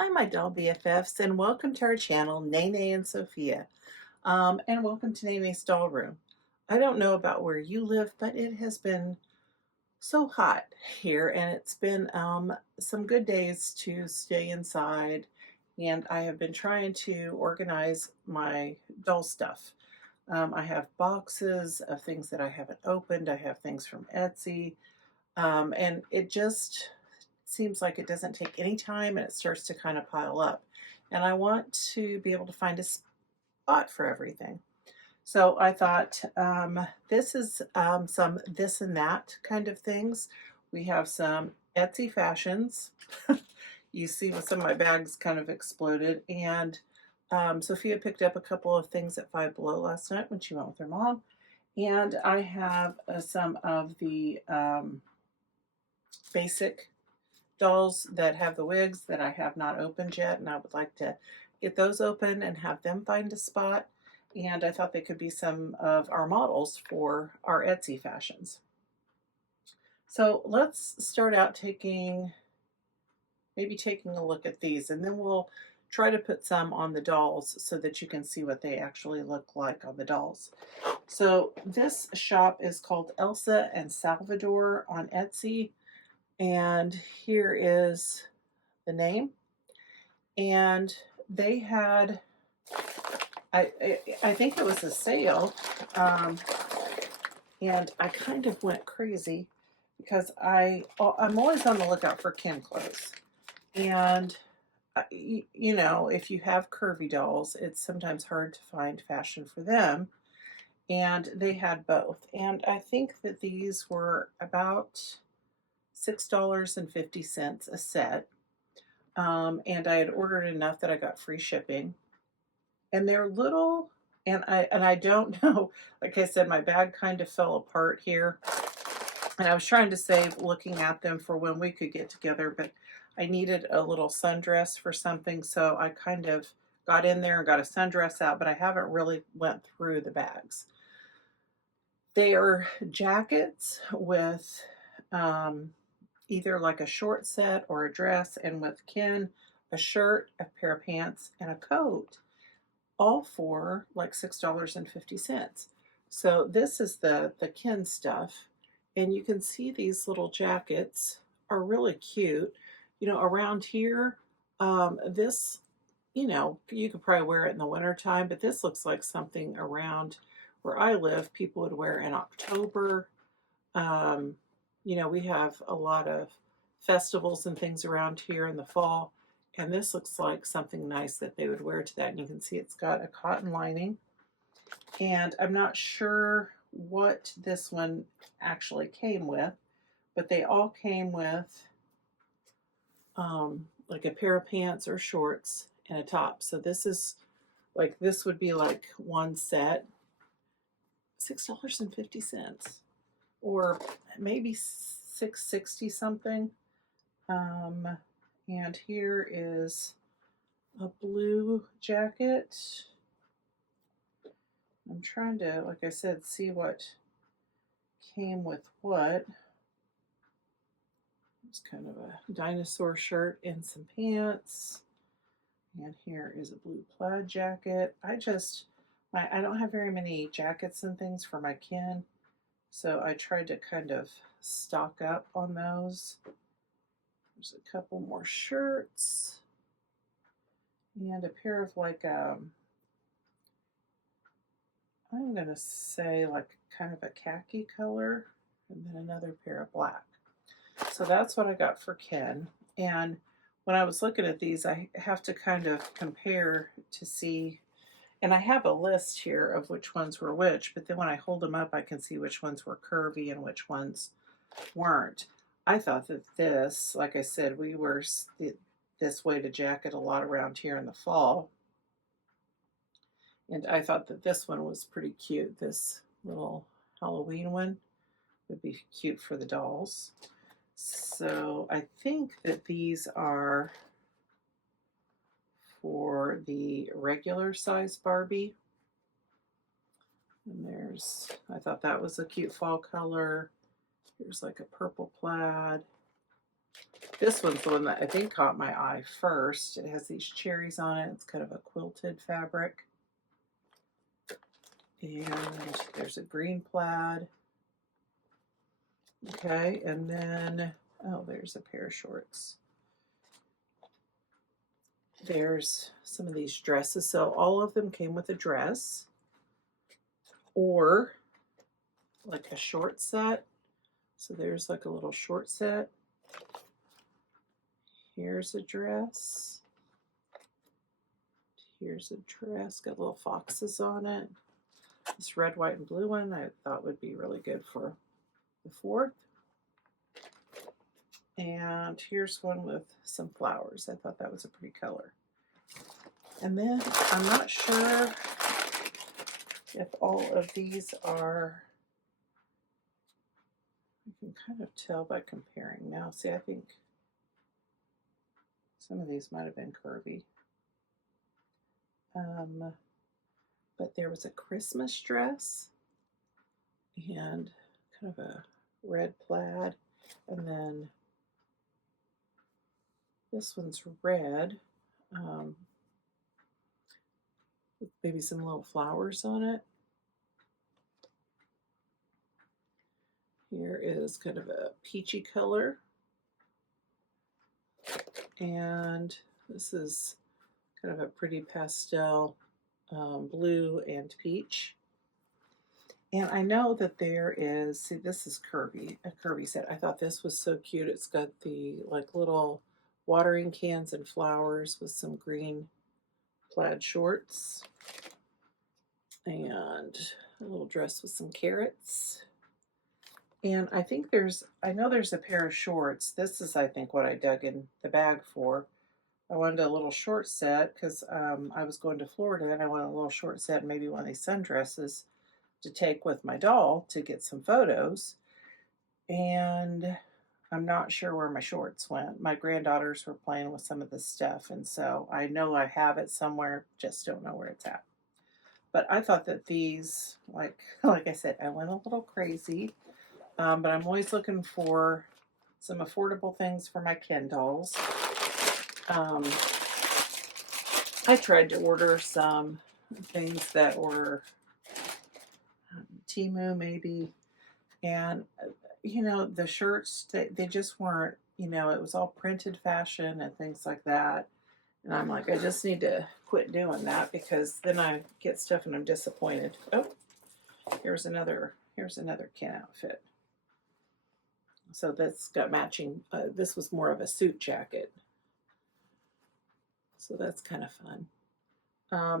Hi, my doll BFFs, and welcome to our channel, Nene and Sophia. And welcome to Nene's Doll Room. I don't know about where you live, but it has been so hot here, and it's been some good days to stay inside. And I have been trying to organize my doll stuff. I have boxes of things that I haven't opened. I have things from Etsy, and it just seems like it doesn't take any time and it starts to kind of pile up. And I want to be able to find a spot for everything. So I thought this is some this and that kind of things. We have some Etsy fashions. You see with some of my bags kind of exploded. And Sophia picked up a couple of things at Five Below last night when she went with her mom. And I have some of the basic dolls that have the wigs that I have not opened yet, and I would like to get those open and have them find a spot. And I thought they could be some of our models for our Etsy fashions. So let's start out maybe taking a look at these, and then we'll try to put some on the dolls so that you can see what they actually look like on the dolls. So this shop is called ElsaandSalvador on Etsy. And here is the name. And they had, I think it was a sale, and I kind of went crazy because I'm always on the lookout for Ken clothes. And you know, if you have curvy dolls, it's sometimes hard to find fashion for them. And they had both. And I think that these were about $6.50 a set. And I had ordered enough that I got free shipping. And they're little, and I don't know. Like I said, my bag kind of fell apart here, and I was trying to save looking at them for when we could get together, but I needed a little sundress for something, so I kind of got in there and got a sundress out, but I haven't really went through the bags. They are jackets with either like a short set or a dress, and with Ken, a shirt, a pair of pants, and a coat, all for like $6.50. So this is the Ken stuff, and you can see these little jackets are really cute. You know, around here, this, you know, you could probably wear it in the winter time, but this looks like something around where I live people would wear in October. Um, you know, we have a lot of festivals and things around here in the fall, and this looks like something nice that they would wear to that. And you can see it's got a cotton lining, and I'm not sure what this one actually came with, but they all came with like a pair of pants or shorts and a top. So this is like, this would be like one set, $6.50, or maybe 6.60 something. And here is a blue jacket. I'm trying to, like I said, see what came with what. It's kind of a dinosaur shirt and some pants. And here is a blue plaid jacket. I don't have very many jackets and things for my kin, so I tried to kind of stock up on those. There's a couple more shirts and a pair of like I'm gonna say like kind of a khaki color, and then another pair of black. So that's what I got for Ken. And when I was looking at these, I have to kind of compare to see, and I have a list here of which ones were which, but then when I hold them up, I can see which ones were curvy and which ones weren't. I thought that this, like I said, we wear this weighted jacket a lot around here in the fall. And I thought that this one was pretty cute. This little Halloween one would be cute for the dolls. So I think that these are for the regular size Barbie. And I thought that was a cute fall color. Here's like a purple plaid. This one's the one that I think caught my eye first. It has these cherries on it. It's kind of a quilted fabric. And there's a green plaid. Okay, and then, oh, there's a pair of shorts. There's some of these dresses. So all of them came with a dress or like a short set. So there's like a little short set. Here's a dress. Here's a dress. Got little foxes on it. This red, white, and blue one I thought would be really good for the 4th. And here's one with some flowers. I thought that was a pretty color. And then I'm not sure if all of these are, you can kind of tell by comparing. Now, see, I think some of these might have been curvy. But there was a Christmas dress and kind of a red plaid. And then this one's red, with maybe some little flowers on it. Here is kind of a peachy color. And this is kind of a pretty pastel blue and peach. And I know that there is, see, this is curvy, a curvy set. I thought this was so cute. It's got the like little watering cans and flowers with some green plaid shorts. And a little dress with some carrots. And I think I know there's a pair of shorts. This is, I think, what I dug in the bag for. I wanted a little short set because I was going to Florida and I wanted a little short set, maybe one of these sundresses to take with my doll to get some photos. And I'm not sure where my shorts went. My granddaughters were playing with some of this stuff, and so I know I have it somewhere, just don't know where it's at. But I thought that these, like I said, I went a little crazy, but I'm always looking for some affordable things for my Ken dolls. I tried to order some things that were Temu maybe, and you know, the shirts, they just weren't, you know, it was all printed fashion and things like that. And I'm like, I just need to quit doing that because then I get stuff and I'm disappointed. Oh, here's another Ken outfit. So that's got matching, this was more of a suit jacket. So that's kind of fun.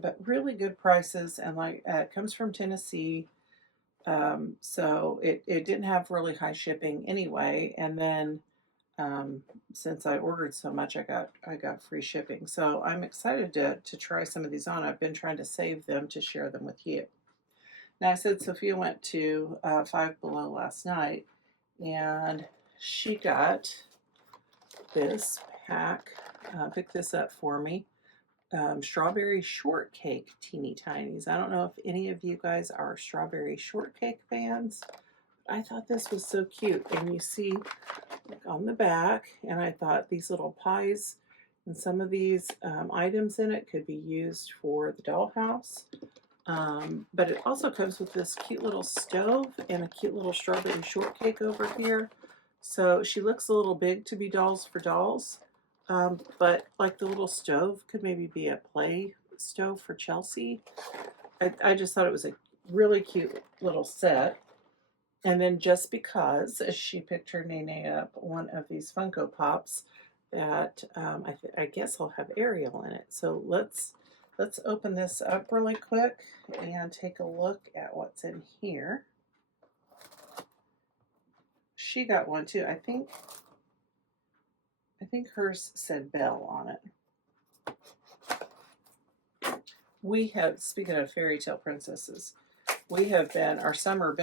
But really good prices, and like it comes from Tennessee. So it didn't have really high shipping anyway. And then since I ordered so much, I got free shipping. So I'm excited to try some of these on. I've been trying to save them to share them with you. Now, I said Sophia went to Five Below last night, and she got this pack. Picked this up for me. Strawberry Shortcake Teeny Tinies. I don't know if any of you guys are Strawberry Shortcake fans. I thought this was so cute. And you see like on the back, and I thought these little pies and some of these items in it could be used for the dollhouse. But it also comes with this cute little stove and a cute little strawberry shortcake over here. So she looks a little big to be dolls for dolls. But like the little stove could maybe be a play stove for Chelsea. I just thought it was a really cute little set. And then just because she picked her Nene up one of these Funko Pops that I guess I'll have Ariel in it. So let's open this up really quick and take a look at what's in here. She got one too. I think hers said Belle on it. We have, speaking of fairy tale princesses, we have been, our summer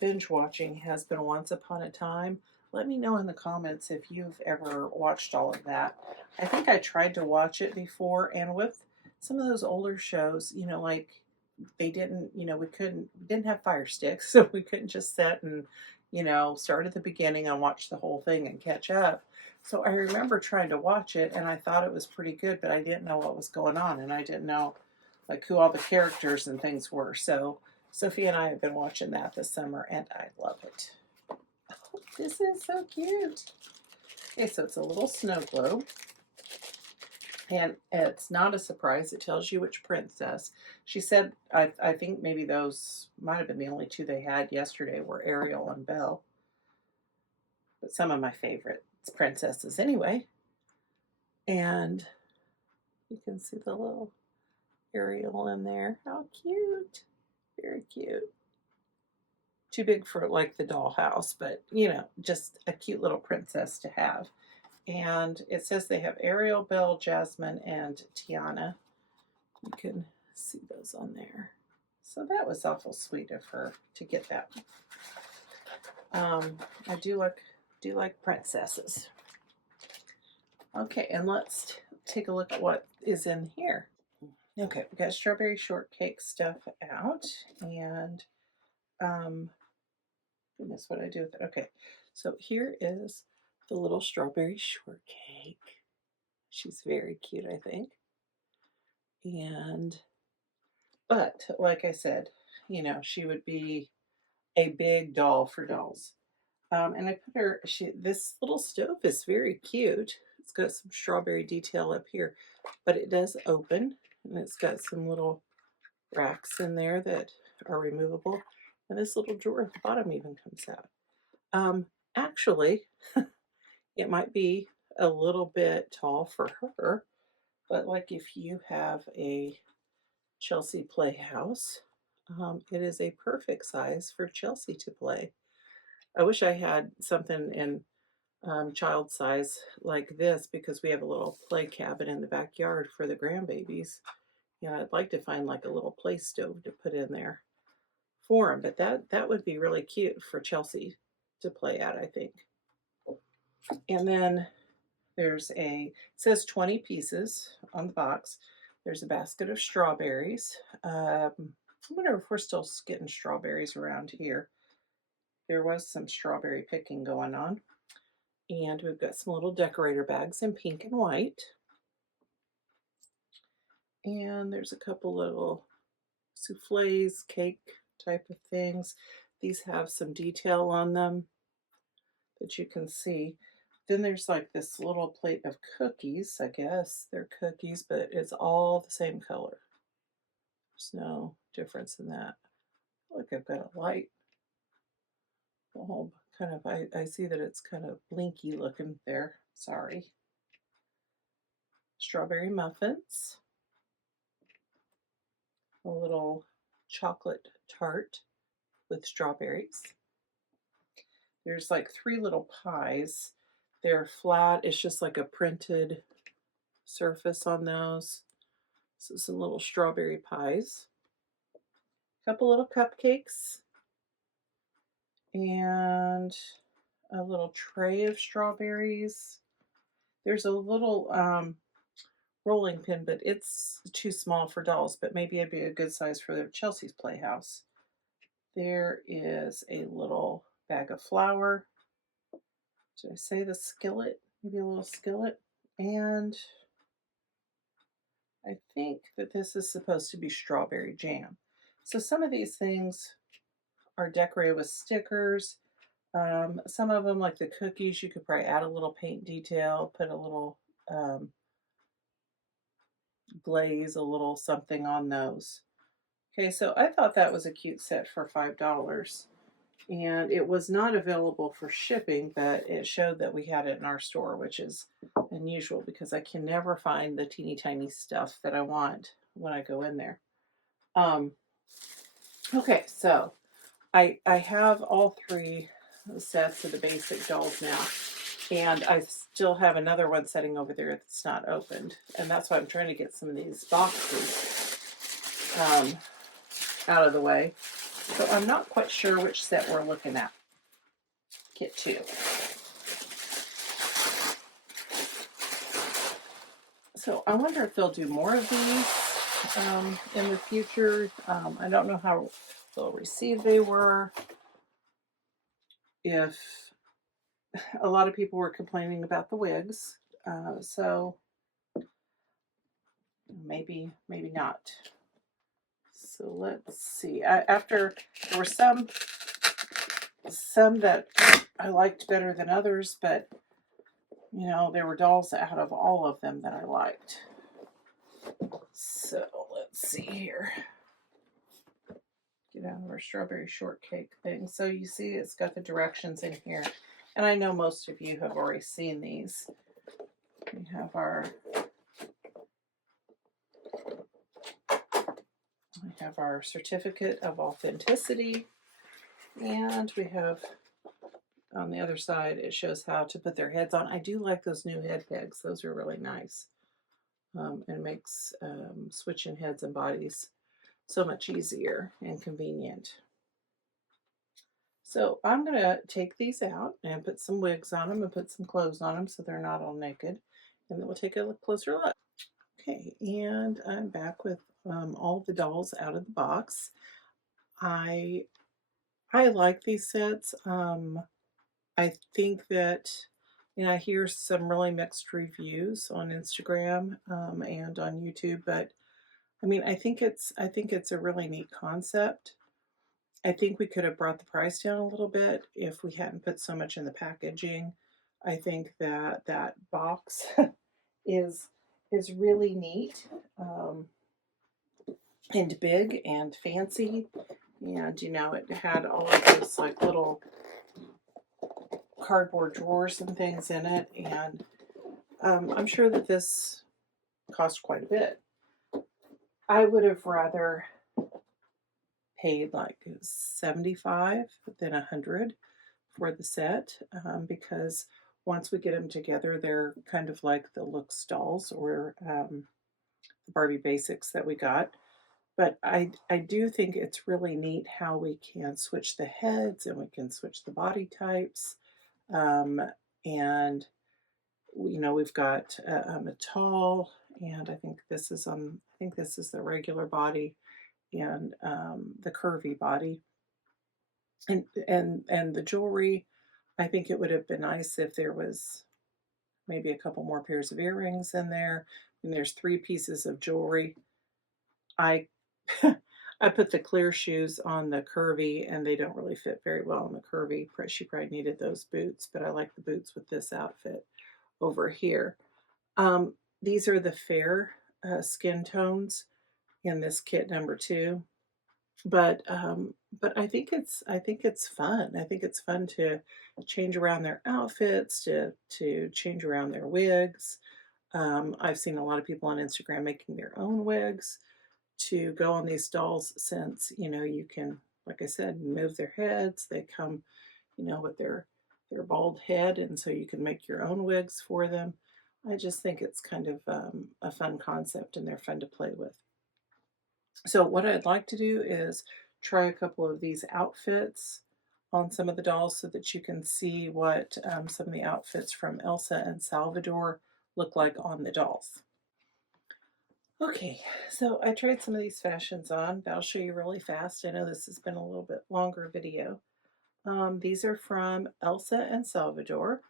binge watching has been Once Upon a Time. Let me know in the comments if you've ever watched all of that. I think I tried to watch it before, and with some of those older shows, you know, like they didn't, you know, we didn't have Fire Sticks, so we couldn't just sit and, you know, start at the beginning and watch the whole thing and catch up. So I remember trying to watch it, and I thought it was pretty good, but I didn't know what was going on, and I didn't know like who all the characters and things were. So Sophie and I have been watching that this summer, and I love it. Oh, this is so cute. Okay, so it's a little snow globe, and it's not a surprise. It tells you which princess. She said, I think maybe those might have been the only two they had yesterday were Ariel and Belle, but some of my favorite princesses anyway. And you can see the little Ariel in there. How cute. Very cute. Too big for like the dollhouse, but you know, just a cute little princess to have. And it says they have Ariel, Belle, Jasmine, and Tiana. You can see those on there. So that was awful sweet of her to get that. I do like princesses. Okay, and let's take a look at what is in here. Okay, we got strawberry shortcake stuff out, and goodness, what I do with it. Okay, so here is the little strawberry shortcake. She's very cute, I think. And but like I said, you know, she would be a big doll for dolls. And I put her. This little stove is very cute. It's got some strawberry detail up here, but it does open, and it's got some little racks in there that are removable, and this little drawer at the bottom even comes out. Actually, it might be a little bit tall for her, but like if you have a Chelsea playhouse, it is a perfect size for Chelsea to play. I wish I had something in child size like this because we have a little play cabin in the backyard for the grandbabies. Yeah, I'd like to find like a little play stove to put in there for them, but that would be really cute for Chelsea to play at, I think. And then there's it says 20 pieces on the box. There's a basket of strawberries. I wonder if we're still getting strawberries around here. There was some strawberry picking going on. And we've got some little decorator bags in pink and white. And there's a couple little souffles, cake type of things. These have some detail on them that you can see. Then there's like this little plate of cookies. I guess they're cookies, but it's all the same color. There's no difference in that. Look, I've got a light. The whole kind of, I see that it's kind of blinky looking there. Sorry. Strawberry muffins. A little chocolate tart with strawberries. There's like 3 little pies. They're flat. It's just like a printed surface on those. So some little strawberry pies. A couple little cupcakes. And a little tray of strawberries. There's a little rolling pin, but it's too small for dolls, but maybe it'd be a good size for Chelsea's playhouse. There is a little bag of flour. Did I say the skillet? Maybe a little skillet. And I think that this is supposed to be strawberry jam. So some of these things are decorated with stickers. Some of them, like the cookies, you could probably add a little paint detail, put a little glaze, a little something on those. Okay, so I thought that was a cute set for $5. And it was not available for shipping, but it showed that we had it in our store, which is unusual because I can never find the teeny tiny stuff that I want when I go in there. Okay, so I have all 3 sets of the basic dolls now, and I still have another one sitting over there that's not opened, and that's why I'm trying to get some of these boxes out of the way. So I'm not quite sure which set we're looking at. Kit 2. So I wonder if they'll do more of these in the future. I don't know how well received they were. If a lot of people were complaining about the wigs, so maybe not. So let's see. After there were some that I liked better than others, but you know, there were dolls out of all of them that I liked. So let's see here. Get out of our strawberry shortcake thing. So you see it's got the directions in here. And I know most of you have already seen these. We have our certificate of authenticity, and we have on the other side it shows how to put their heads on. I do like those new head pegs. Those are really nice. And makes switching heads and bodies so much easier and convenient. So I'm going to take these out and put some wigs on them and put some clothes on them so they're not all naked. And then we'll take a closer look. Okay, and I'm back with all the dolls out of the box. I like these sets. I think that, you know, I hear some really mixed reviews on Instagram and on YouTube, but I mean, I think it's a really neat concept. I think we could have brought the price down a little bit if we hadn't put so much in the packaging. I think that that box is really neat and big and fancy, and you know, it had all of those like little cardboard drawers and things in it, and I'm sure that this cost quite a bit. I would have rather paid like 75 than 100 for the set, because once we get them together, they're kind of like the Looks dolls or the Barbie Basics that we got. But I do think it's really neat how we can switch the heads and we can switch the body types. And you know, we've got a tall, and I think this is the regular body, and the curvy body, and the jewelry. I think it would have been nice if there was maybe a couple more pairs of earrings in there. And there's 3 pieces of jewelry. I I put the clear shoes on the curvy, and they don't really fit very well on the curvy. She probably needed those boots, but I like the boots with this outfit over here. These are the fair skin tones in this kit number 2. But I think it's fun. I think it's fun to change around their outfits, to change around their wigs. I've seen a lot of people on Instagram making their own wigs to go on these dolls, since you know you can, like I said, move their heads. They come, you know, with their bald head, and so you can make your own wigs for them. I just think it's kind of a fun concept, and they're fun to play with. So what I'd like to do is try a couple of these outfits on some of the dolls so that you can see what some of the outfits from Elsa and Salvador look like on the dolls. Okay, so I tried some of these fashions on. I'll show you really fast. I know this has been a little bit longer video. These are from Elsa and Salvador.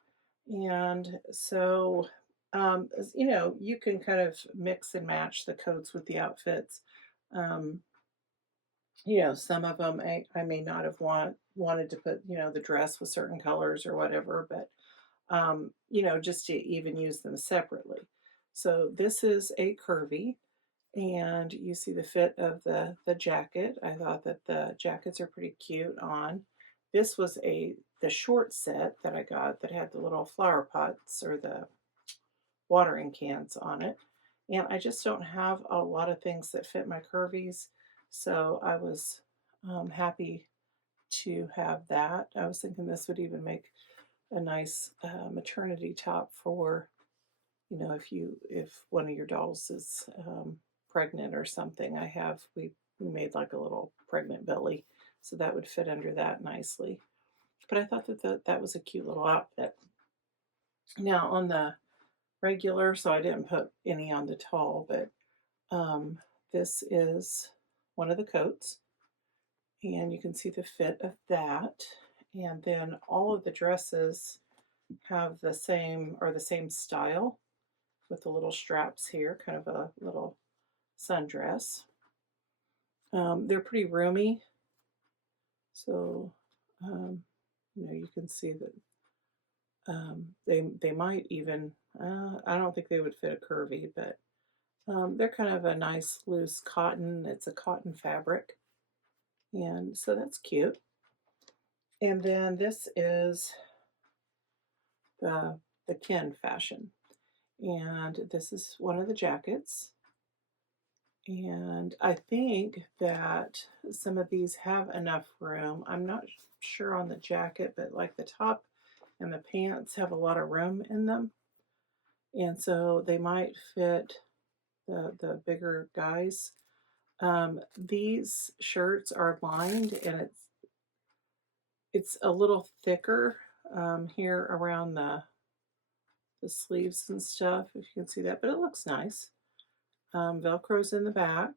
And so, you know, you can kind of mix and match the coats with the outfits. You know, some of them I may not have wanted to put, you know, the dress with certain colors or whatever, but, you know, just to even use them separately. So this is a curvy, and you see the fit of the jacket. I thought that the jackets are pretty cute on. This was the short set that I got that had the little flower pots or the watering cans on it. And I just don't have a lot of things that fit my curvies, so I was happy to have that. I was thinking this would even make a nice maternity top for, you know, if one of your dolls is pregnant or something. We made like a little pregnant belly, so that would fit under that nicely. But I thought that was a cute little outfit. Now on the regular, so I didn't put any on the tall, but this is one of the coats, and you can see the fit of that. And then all of the dresses have the same style with the little straps here, kind of a little sundress. They're pretty roomy, so you can see that they might even I don't think they would fit a curvy, but they're kind of a nice loose cotton. It's a cotton fabric, and so that's cute. And then this is the Ken fashion, and this is one of the jackets. And I think that some of these have enough room. I'm not sure on the jacket, but like the top and the pants have a lot of room in them. And so they might fit the bigger guys. These shirts are lined, and it's a little thicker here around the sleeves and stuff, if you can see that, but it looks nice. Velcro's in the back.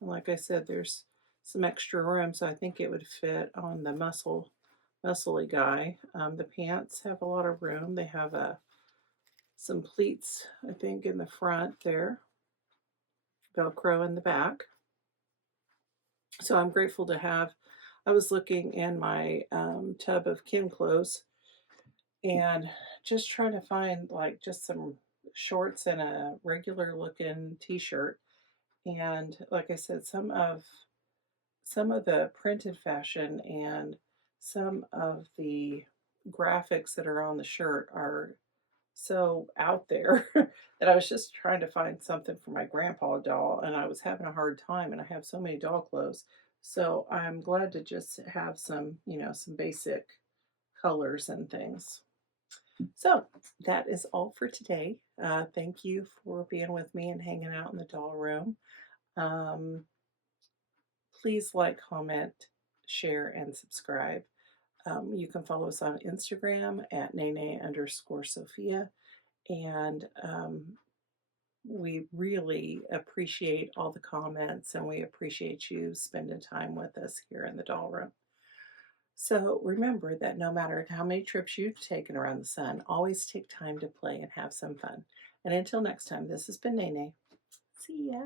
And like I said, there's some extra room, so I think it would fit on the muscly guy. The pants have a lot of room. They have some pleats, I think, in the front there. Velcro in the back. So I'm grateful to have. I was looking in my tub of Ken clothes and just trying to find like just some shorts and a regular looking t-shirt. And like I said, some of the printed fashion and some of the graphics that are on the shirt are so out there that I was just trying to find something for my grandpa doll, and I was having a hard time, and I have so many doll clothes. So I'm glad to just have some, some basic colors and things. So that is all for today. Thank you for being with me and hanging out in the doll room. Please like, comment, share, and subscribe. You can follow us on Instagram at nene_Sophia. And we really appreciate all the comments, and we appreciate you spending time with us here in the doll room. So remember that no matter how many trips you've taken around the sun, always take time to play and have some fun. And until next time, this has been Nene. See ya.